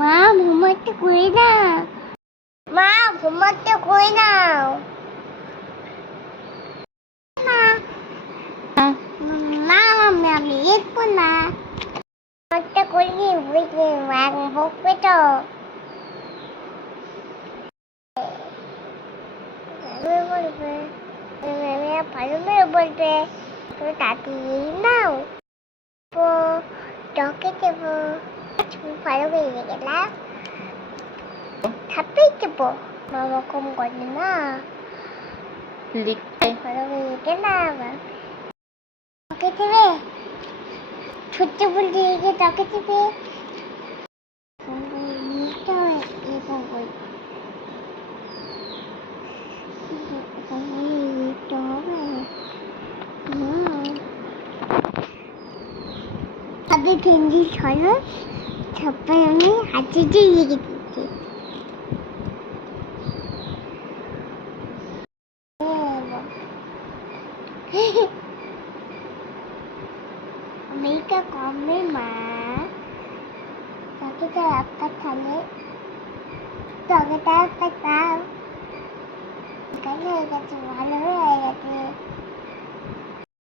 মা ঘুমাতে কই না, মা ঘুমাতে কই নাও না, মা আমি একটু না ঘুমাতে করি বুঝে মাং বকবে তো বলবে ভালো মেয়ে বলবে তুমি তাড়াতাড়ি নাও তো তোকে দেবো ভালো বেরিয়ে গেলাম থাপড়েই দেবো মামা কম করে না লিখতে ভালো বেরিয়ে গেলাম তোকে দেবে ছোট্ট বল দিয়ে গিয়ে তোকে দেবে ভেন্ডি ছড়ো তারপর আমি হাতে দিয়ে দিচ্ছি মেয়েটা কমে মা তাকে তো একটা থালে তোকে তো একটা তাও হয়ে গেছে ভালো হয়ে গেছে